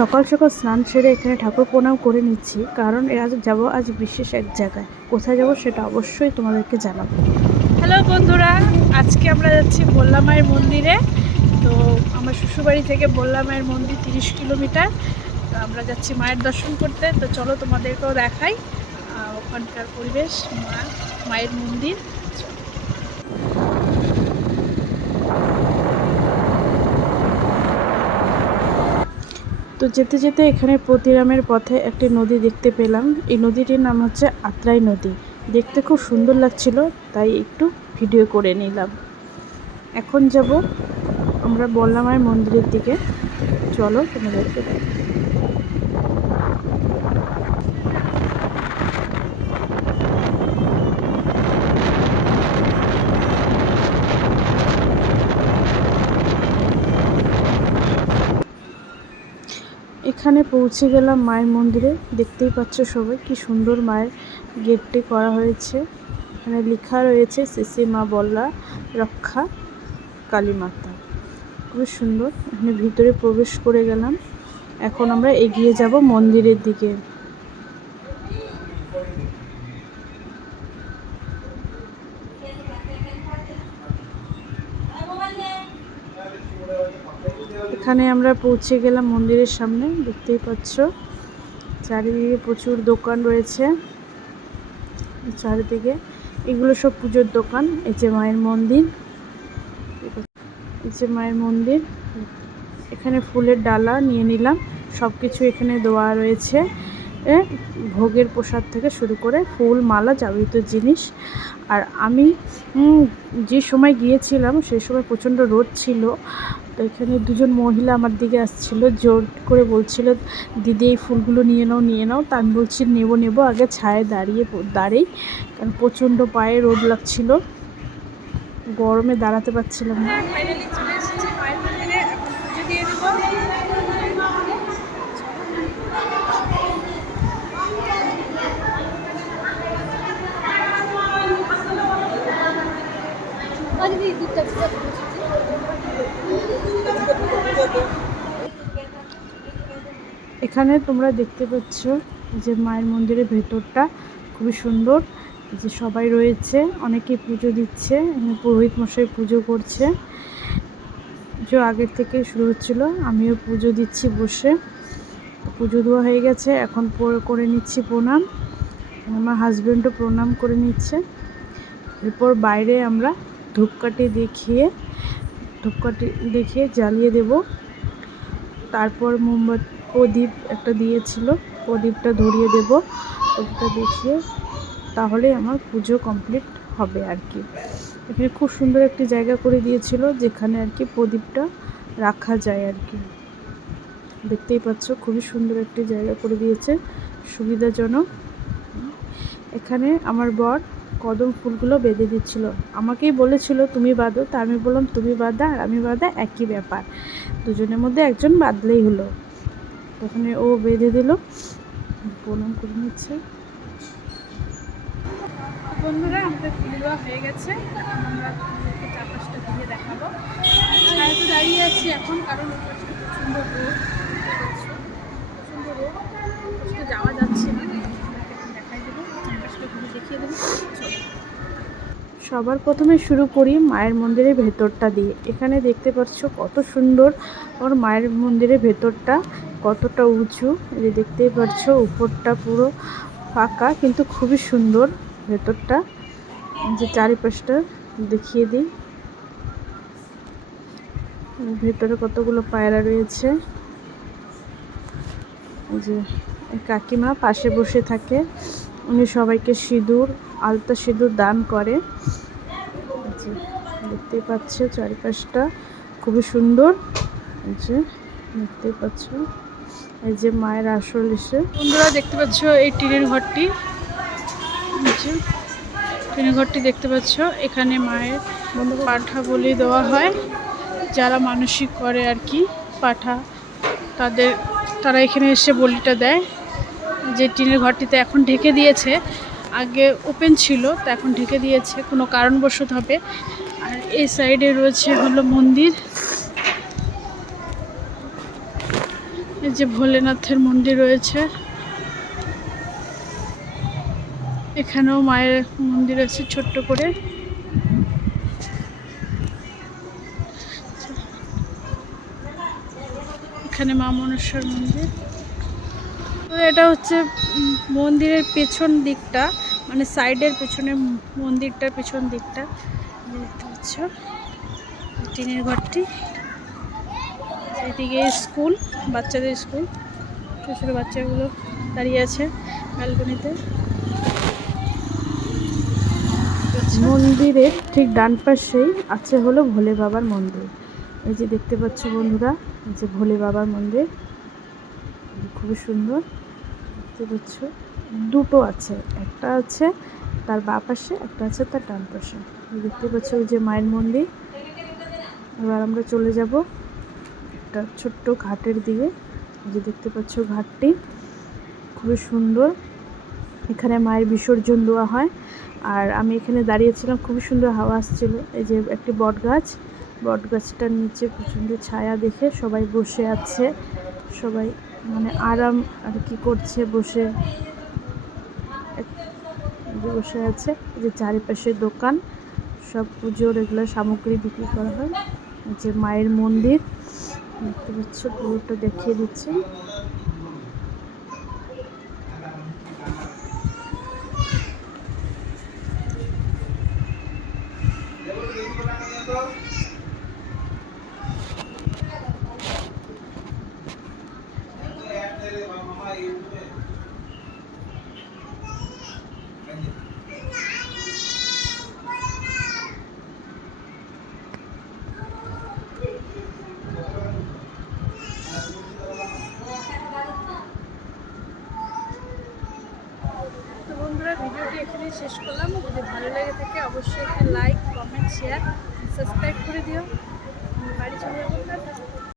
সকাল সকাল স্নান সেরে এখানে ঠাকুর প্রণাম করে নিচ্ছি, কারণ আজ যাব আজ বিশেষ এক জায়গায়। কোথায় যাব সেটা অবশ্যই তোমাদেরকে জানাব। হ্যালো বন্ধুরা, আজকে আমরা যাচ্ছি বল্লা মায়ের মন্দিরে। তো আমার শ্বশুরবাড়ি থেকে বল্লা মায়ের মন্দির তিরিশ কিলোমিটার। তো আমরা যাচ্ছি মায়ের দর্শন করতে। তো চলো তোমাদেরকেও দেখাই ওখানকার পরিবেশ, মা, মায়ের মন্দির। তো যেতে যেতে এখানে প্রতিরামের পথে একটি নদী দেখতে পেলাম। এই নদীটির নাম হচ্ছে আত্রাই নদী। দেখতে খুব সুন্দর লাগছিল, তাই একটু ভিডিও করে নিলাম। এখন যাব আমরা বল্লামায়ের মন্দিরের দিকে। চলো তোমাদেরকে এখানে পৌঁছে গেলাম মায়ের মন্দিরে। দেখতেই পাচ্ছ সবাই কি সুন্দর মায়ের গেটটি করা হয়েছে। এখানে লেখা রয়েছে শ্রী মা বল্লা রক্ষা কালী মাতা। খুবই সুন্দর। এখানে ভিতরে প্রবেশ করে গেলাম। এখন আমরা এগিয়ে যাব মন্দিরের দিকে। এখানে আমরা পৌঁছে গেলাম মন্দিরের সামনে, দেখতেই পাচ্ছ। চারিদিকে প্রচুর দোকান রয়েছে। চারিদিকে এগুলো সব পুজোর দোকান, এই যে মায়ের মন্দির। এই যে মায়ের মন্দির। এখানে ফুলের ডালা নিয়ে নিলাম সব কিছু এখানে দেওয়া রয়েছে। ভোগের প্রসাদ থেকে শুরু করে ফুল, মালা যাবতীয় জিনিস। আর আমি যে সময় গিয়েছিলাম সেই সময় প্রচণ্ড রোদ ছিল। এখানে দুজন মহিলা আমার দিকে আসছিল, জোর করে বলছিল, দিদি, এই ফুলগুলো নিয়ে নাও নিয়ে নাও। তা আমি বলছি, নেব নেব। আগে ছায়ে দাঁড়িয়ে দাঁড়িয়ে, কারণ প্রচণ্ড পায়ে রোদ লাগছিল। গরমে দাঁড়াতে পারছিলাম না ফাইনালি চলে এসেছি মায়ের মন্দিরে এখন পুজো দিয়ে দেবো এখানে তোমরা দেখতে পাচ্ছ যে মায়ের মন্দিরের ভেতরটা, খুবই সুন্দর। যে সবাই রয়েছে, অনেকে পুজো দিচ্ছে পুরোহিত মশাই পুজো করছে। পুজো আগের থেকে শুরু হচ্ছিল, আমিও পুজো দিচ্ছি বসে। পুজো দেওয়া হয়ে গেছে, এখন করে নিচ্ছি প্রণাম। আমার হাজব্যান্ডও প্রণাম করে নিচ্ছে। এরপর বাইরে আমরা ধূপকাঠি দেখিয়ে ধূপকাঠি দেখিয়ে জ্বালিয়ে দেব। তারপর মোমবাতি প্রদীপ একটা দিয়েছিল, প্রদীপটা ধরিয়ে দেব, প্রদীপটা দেখিয়ে তাহলে আমার পুজো কমপ্লিট হবে আর কি। এখানে খুব সুন্দর একটি জায়গা করে দিয়েছিল, যেখানে আর কি প্রদীপটা রাখা যায় আর কি। দেখতেই পাচ্ছ, খুবই সুন্দর একটি জায়গা করে দিয়েছে, সুবিধাজনক। এখানে আমার বর কদম ফুলগুলো বেঁধে দিচ্ছিল। আমাকেই বলেছিল, তুমি বাঁধো। তা আমি বললাম, তুমি বাঁধা আর আমি বাঁধা একই ব্যাপার। দুজনের মধ্যে একজন বাঁধলেই হলো। তখন ও বেঁধে দিল। প্রণাম করে নিচ্ছে। বন্ধুরা, আমাদের ফুল দেওয়া হয়ে গেছে। আমরা চারপাশটা ঘুরিয়ে দেখাবো। ছায়াতে দাঁড়িয়ে আছি এখন, কারণ প্রচণ্ড রোদ দেখতে পাচ্ছ। প্রচণ্ড রোদ আজকে যাওয়া যাচ্ছে না তোমাদেরকে এখন দেখাই দেবো চারপাশটা ঘুরে দেখিয়ে দেবো চলো সবার প্রথমে শুরু করি মায়ের মন্দিরের ভেতরটা দিয়ে। এখানে দেখতে পাচ্ছ কত সুন্দর ওর মায়ের মন্দিরের ভেতরটা কতটা উঁচু। যে দেখতেই পাচ্ছ উপরটা পুরো ফাঁকা কিন্তু খুবই সুন্দর ভেতরটা। যে চারিপাশটা দেখিয়ে দিই। ভেতরে কতগুলো পায়রা রয়েছে। যে কাকিমা পাশে বসে থাকে। উনি সবাইকে সিঁদুর আলতা সিঁদুর দান করে। যে দেখতেই পাচ্ছ চারিপাশটা খুবই সুন্দর। যে দেখতেই পাচ্ছ। এই যে মায়ের আসল এসে। বন্ধুরা, দেখতে পাচ্ছ এই টিনের ঘরটি। যে টিনের ঘরটি দেখতে পাচ্ছ। এখানে মায়ের পাঠা বলি দেওয়া হয়। যারা মানসিক করে আর কি, পাঠা তাদের, তারা এখানে এসে বলিটা দেয় যে টিনের ঘরটিতে এখন ঢেকে দিয়েছে। আগে ওপেন ছিল, তা এখন ঢেকে দিয়েছে, কোনো কারণবশত হবে। আর এই সাইডে রয়েছে হলো মন্দির। এই যে ভোলেনাথের মন্দির রয়েছে। এখানেও মায়ের মন্দির আছে ছোট্ট করে। এখানে মা মনসা মন্দির। তো এটা হচ্ছে মন্দিরের পেছন দিকটা। মানে সাইডের পেছনে মন্দিরটার পেছন দিকটা। দেখতে পাচ্ছ? টিনের ঘরটি। এদিকে স্কুল, বাচ্চাদের স্কুল। ছোটো ছোটো বাচ্চাগুলো দাঁড়িয়ে আছে ব্যালকনিতে। মন্দিরের ঠিক ডান পাশেই আছে হলো ভোলে বাবার মন্দির। এই যে দেখতে পাচ্ছ বন্ধুরা, এই যে ভোলে বাবার মন্দির। খুবই সুন্দর। দেখতে পাচ্ছ? দুটো আছে, একটা আছে তার বা পাশে, একটা আছে তার ডান পাশে। দেখতে পাচ্ছ ওই যে মায়ের মন্দির। এবার আমরা চলে যাব একটা ছোট্ট ঘাটের দিকে। যে দেখতে পাচ্ছ ঘাটটি, খুবই সুন্দর। এখানে মায়ের বিসর্জন দেওয়া হয়। আর আমি এখানে দাঁড়িয়েছিলাম, খুবই সুন্দর হাওয়া আসছিল। এই যে একটি বট গাছ বট গাছটার নিচে প্রচণ্ড ছায়া দেখে সবাই বসে আছে। সবাই মানে আরাম আর কি করছে বসে। বসে আছে যে চারিপাশে দোকান, সব পুজোর এগুলো সামগ্রী বিক্রি করা হয়। যে মায়ের মন্দির, দেখতে পাচ্ছ, পুরোটা দেখিয়ে দিচ্ছি। ভিডিওটি এখানেই শেষ করলাম যদি ভালো লেগে থাকে, অবশ্যই একটা লাইক কমেন্ট শেয়ার সাবস্ক্রাইব করে দিও বাড়ি চলে যাব।